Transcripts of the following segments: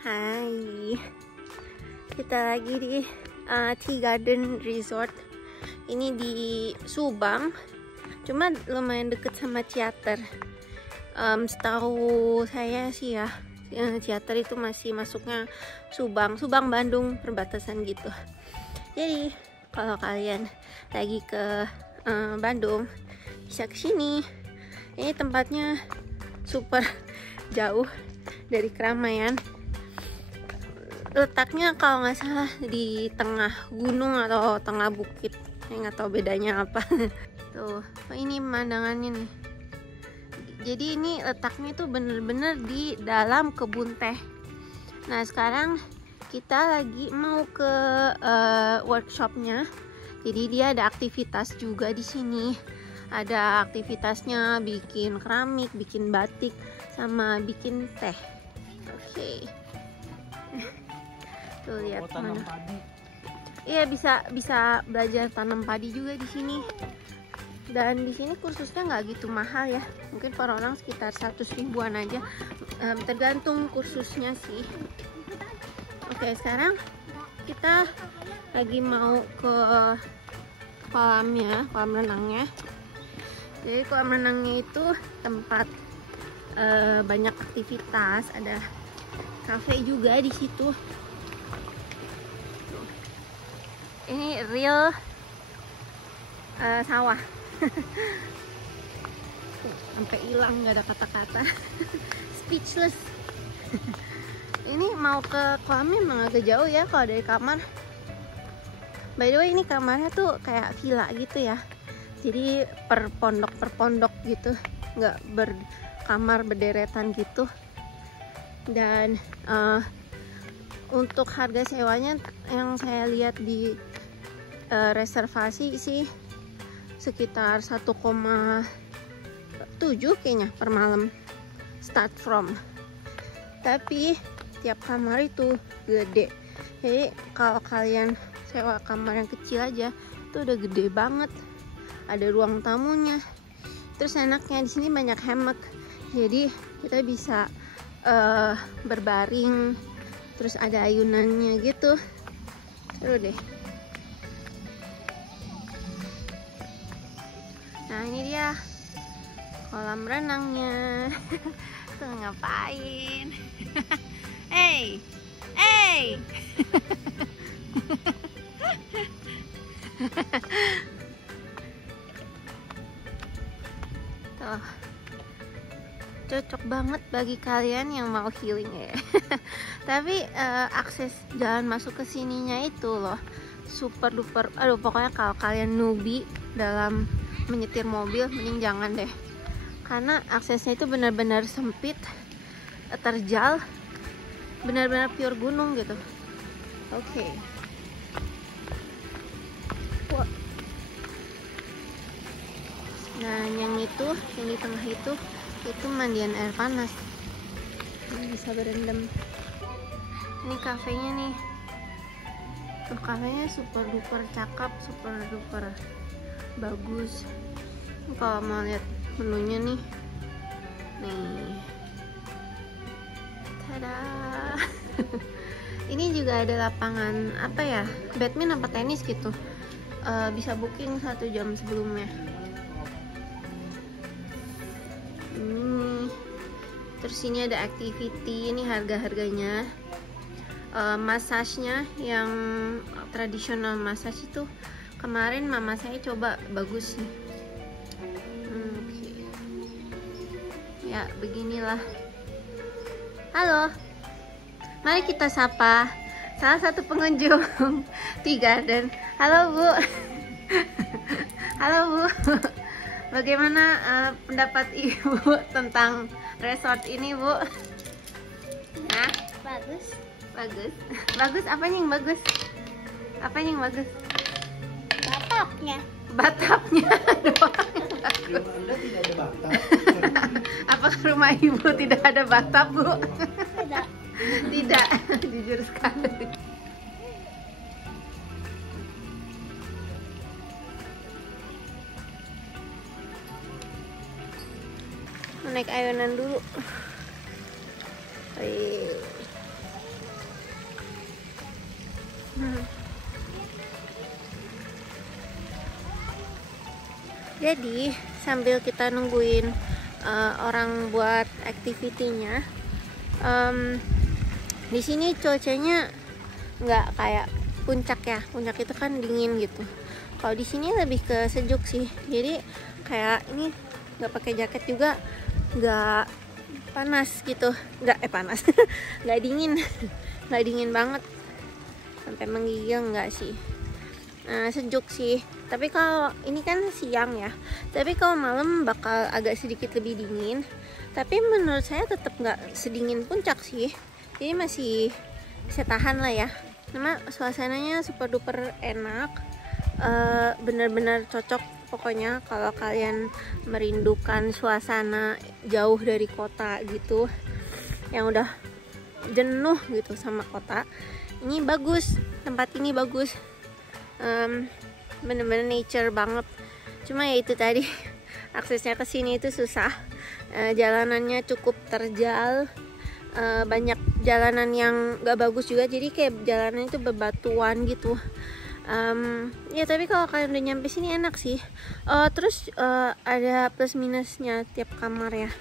Hai, kita lagi di Tea Garden Resort. Ini di Subang, cuma lumayan deket sama Ciater. Setahu saya sih ya, Ciater itu masih masuknya Subang, Bandung, perbatasan gitu. Jadi kalau kalian lagi ke Bandung, bisa kesini. Ini tempatnya super jauh dari keramaian. Letaknya kalau nggak salah di tengah gunung atau tengah bukit, nggak tahu bedanya apa. Tuh, ini pemandangannya nih. Jadi ini letaknya tuh bener-bener di dalam kebun teh. Nah sekarang kita lagi mau ke workshopnya. Jadi dia ada aktivitas juga di sini. Ada aktivitasnya bikin keramik, bikin batik, sama bikin teh. Oke. Tuh lihat mana. Iya, bisa belajar tanam padi juga di sini. Dan di sini kursusnya nggak gitu mahal ya. Mungkin per orang sekitar 100 ribuan aja. Tergantung kursusnya sih. Oke, sekarang kita lagi mau ke kolam renangnya. Jadi kolam renangnya itu tempat banyak aktivitas, ada cafe juga di situ. Ini real sawah. Sampai hilang, nggak ada kata-kata. Speechless. Ini mau ke kolamnya emang agak jauh ya kalau dari kamar. By the way, ini kamarnya tuh kayak villa gitu ya. Jadi per pondok gitu, nggak berkamar berderetan gitu. Dan untuk harga sewanya yang saya lihat di reservasi sih sekitar 1,7 kayaknya per malam start from. Tapi tiap kamar itu gede. Jadi kalau kalian sewa kamar yang kecil aja itu udah gede banget. Ada ruang tamunya. Terus enaknya di sini banyak hammock. Jadi kita bisa berbaring. Terus ada ayunannya gitu. Seru deh. Nah ini dia kolam renangnya. Tuh ngapain? Hey. Tuh, cocok banget bagi kalian yang mau healing ya. Tapi akses jalan masuk ke sininya itu loh super duper. Aduh, pokoknya kalau kalian newbie dalam menyetir mobil mending jangan deh, karena aksesnya itu benar-benar sempit, terjal, benar-benar pure gunung gitu. Oke. Nah yang di tengah itu mandian air panas. Ini bisa berendam. Ini kafenya nih. Tuh kafenya super duper cakep, super duper bagus. Kalau mau lihat menunya nih, tada. Ini juga ada lapangan apa ya, badminton apa tenis gitu. Bisa booking 1 jam sebelumnya. Terus ini ada activity, ini harganya. Massage-nya yang tradisional massage itu kemarin mama saya coba, bagus sih. Okay. Ya beginilah. Halo, mari kita sapa salah satu pengunjung Tea Garden. Halo Bu. Halo Bu. Bagaimana pendapat Ibu tentang resort ini Bu? Nah, Bagus. Bagus apanya yang bagus? Apanya yang bagus? Batapnya doang. Rumah Anda tidak ada batap. Apakah rumah Ibu tidak ada batap Bu? Tidak. Tidak, jujur sekali. Naik ayunan dulu. Jadi sambil kita nungguin orang buat activity-nya, di sini cuacanya nggak kayak puncak ya. Puncak itu kan dingin gitu. Kalau di sini lebih ke sejuk sih. Jadi kayak ini nggak pakai jaket juga nggak panas gitu. Nggak panas, nggak dingin, nggak dingin banget sampai menggigil nggak sih. Sejuk sih. Tapi kalau ini kan siang ya, tapi kalau malam bakal agak sedikit lebih dingin. Tapi menurut saya tetap nggak sedingin puncak sih, jadi masih bisa tahan lah ya. Karena suasananya super duper enak, bener-bener cocok pokoknya kalau kalian merindukan suasana jauh dari kota gitu, yang udah jenuh gitu sama kota. Ini bagus, tempat ini bagus. Bener-bener nature banget. Cuma ya itu tadi, aksesnya ke sini itu susah. Jalanannya cukup terjal. Banyak jalanan yang gak bagus juga, jadi kayak jalanan itu bebatuan gitu. Ya tapi kalau kalian udah nyampe sini enak sih. Terus ada plus minusnya tiap kamar ya.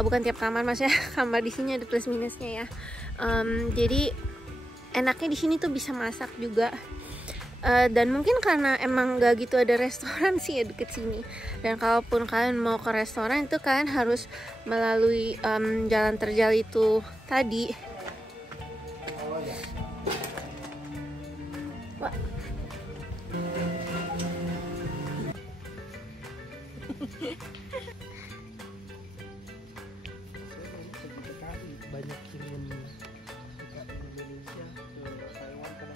Bukan tiap kamar, maksudnya kamar di sini ada plus minusnya ya. Jadi enaknya di sini tuh bisa masak juga. Dan mungkin karena emang gak gitu ada restoran sih ya deket sini. Dan kalaupun kalian mau ke restoran itu kalian harus melalui jalan terjal itu tadi. Wah. Banyak kirim ke Indonesia, ke Taiwan kan.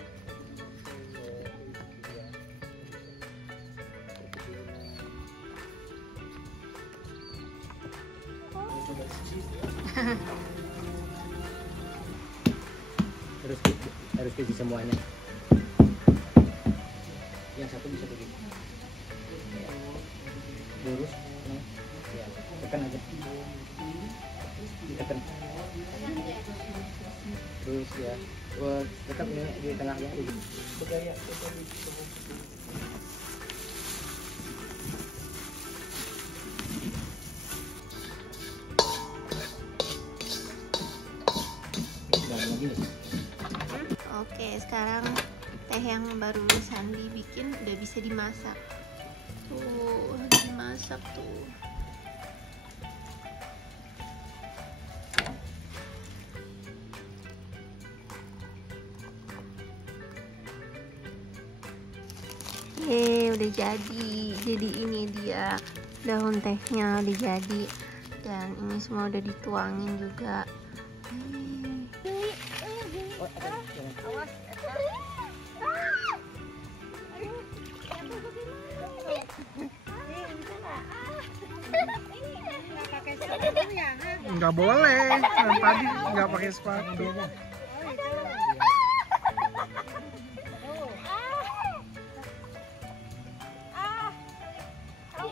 Harus pergi semuanya. Yang satu bisa begini. Lurus, ya, tekan aja. Ditekan. Terus ya, tetap ini di tengahnya begini. Bergaya. Oke, sekarang teh yang baru Sandi bikin udah bisa dimasak. Tuh, dimasak tuh. Udah jadi. Jadi ini dia daun tehnya udah jadi. Dan ini semua udah dituangin juga. Nggak boleh, padi nggak pakai sepatu.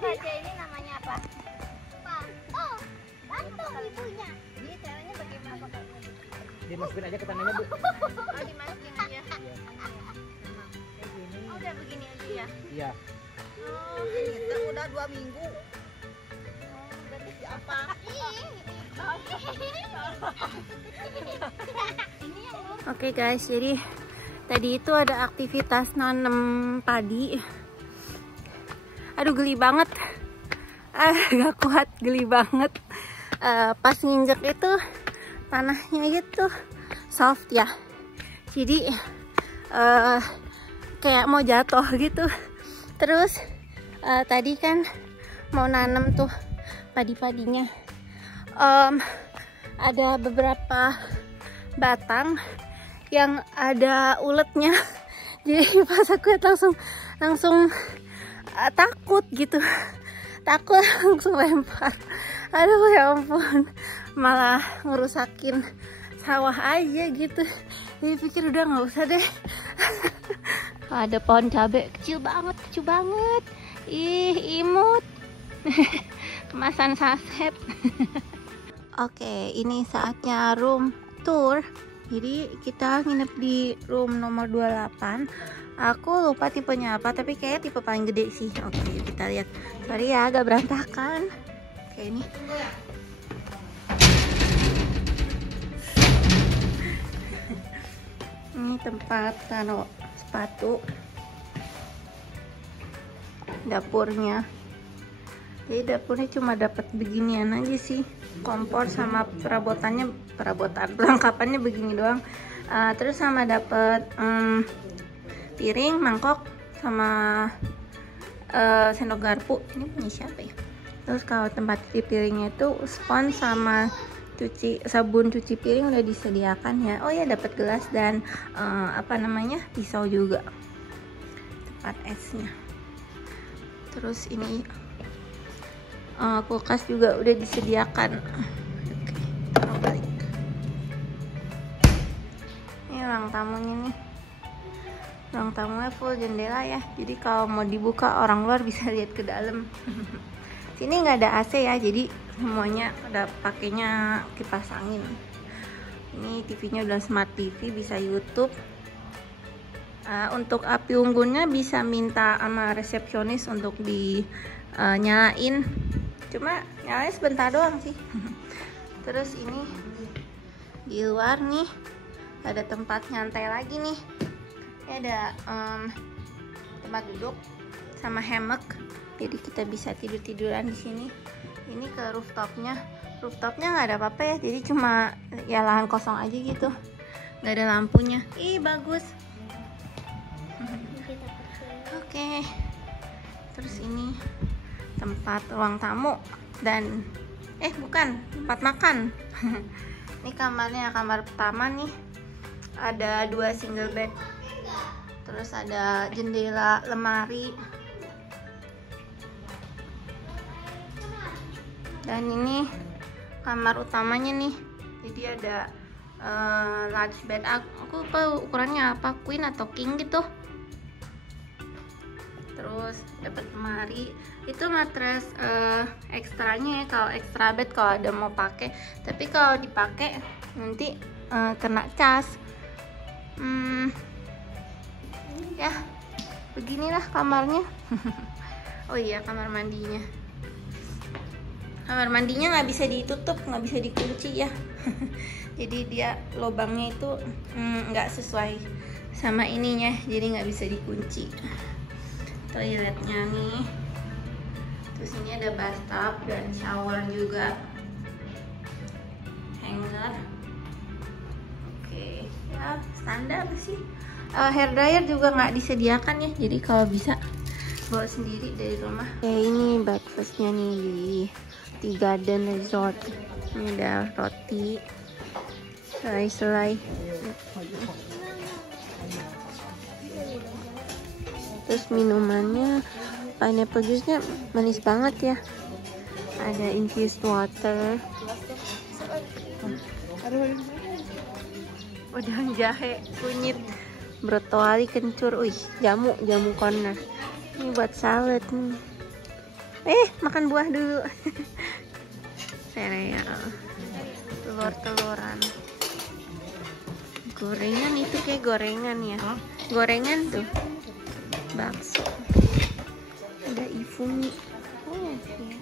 Ini namanya apa? Oh, bantung ibunya. Ini caranya bagaimana? Dimasukin aja ke tanahnya, Bu. Oh, dimasukin aja. Iya. Oh, udah begini aja ya. Iya. Oh, gitu. Udah 2 minggu. Oh, berarti siapa? Oke guys, jadi tadi itu ada aktivitas nanam padi. Aduh, geli banget. Gak kuat, geli banget. Pas nginjek itu tanahnya gitu soft ya. Jadi kayak mau jatuh gitu. Terus tadi kan mau nanam tuh padi-padinya. Ada beberapa batang yang ada uletnya. Jadi pas aku langsung takut gitu, takut langsung lempar. Aduh ya ampun, malah ngerusakin sawah aja gitu. Jadi pikir udah nggak usah deh. Ada pohon cabai kecil banget. Ih, imut. Kemasan saset. Oke, ini saatnya room tour. Jadi kita nginep di room nomor 28. Aku lupa tipenya apa, tapi kayaknya tipe paling gede sih. Oke, kita lihat. Sorry ya, agak berantakan. Oke, ini. Ini tempat taruh sepatu. Dapurnya. Jadi dapurnya cuma dapat beginian aja sih. Kompor sama perlengkapannya begini doang. Terus sama dapat piring, mangkok, sama sendok garpu. Ini punya siapa ya? Terus kalau tempat cuci piringnya itu spons sama sabun cuci piring udah disediakan ya. Oh ya, dapat gelas dan pisau juga. Tempat esnya. Terus ini kulkas juga udah disediakan. Oke, taruh balik. Ini ruang tamunya nih. Ruang tamunya full jendela ya. Jadi kalau mau dibuka orang luar bisa lihat ke dalam. Sini nggak ada AC ya, jadi semuanya udah pakainya kipas angin. Ini TV-nya udah smart TV, bisa YouTube. Untuk api unggunnya bisa minta sama resepsionis untuk dinyalain. Cuma nyalain sebentar doang sih. Terus ini di luar nih ada tempat nyantai lagi nih. Ini ada tempat duduk sama hammock. Jadi kita bisa tidur-tiduran di sini. Ini ke rooftopnya. Rooftopnya nggak ada apa-apa ya. Jadi cuma ya lahan kosong aja gitu. Nggak ada lampunya. Ih, bagus. Oke. Terus ini tempat ruang tamu dan bukan, tempat makan. Ini kamarnya, kamar pertama nih. Ada 2 single bed. Terus ada jendela, lemari. Dan ini kamar utamanya nih. Jadi ada large bed. Aku lupa ukurannya apa, queen atau king gitu. Terus dapat lemari. Itu matras ekstranya ya, kalau extra bed kalau ada mau pakai. Tapi kalau dipakai nanti kena cas. Ya, beginilah kamarnya. Oh iya, kamar mandinya. Kamar mandinya nggak bisa ditutup, nggak bisa dikunci ya. Jadi dia lubangnya itu nggak sesuai sama ininya, jadi nggak bisa dikunci. Toiletnya nih. Terus ini ada bathtub dan shower juga. Hanger. Oke, ya standar sih. Hair dryer juga nggak disediakan ya, jadi kalau bisa bawa sendiri dari rumah. Ini breakfastnya nih di Tea Garden Resort. Ini ada roti, selai-selai. Terus minumannya pineapple juice-nya manis banget ya. Ada infused water. Udang jahe, kunyit, brokoli kencur. Wih, jamu corner. Ini buat salad nih. Makan buah dulu. Sereal, telur-teluran, gorengan. Itu kayak gorengan ya. Gorengan tuh, bakso. Ada ifumi. Okay.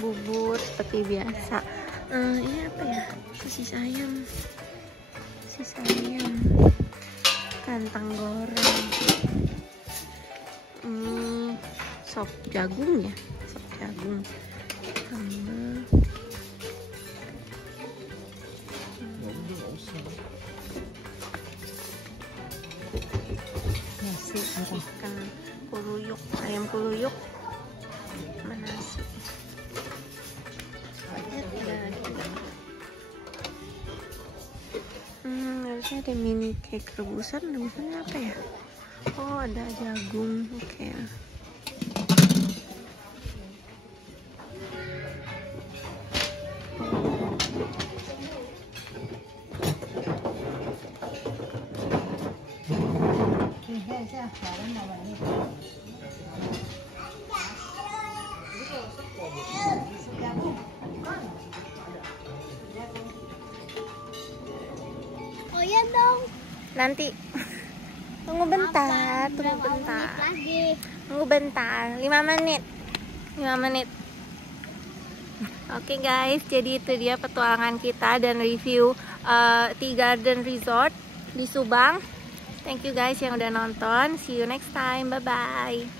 Bubur seperti biasa. Ini apa ya? Sosis ayam, kentang goreng. Ini sop jagung ya, sop jagung. Nasi ikan kuluyuk, ayam kuluyuk, nasi. Harusnya ada mini cake rebusan. Rebusannya apa ya? Oh, ada jagung. Oke. Nanti tunggu bentar, tunggu bentar, 5 menit. Oke guys, jadi itu dia petualangan kita dan review Tea Garden Resort di Subang. Thank you guys yang udah nonton. See you next time. Bye bye.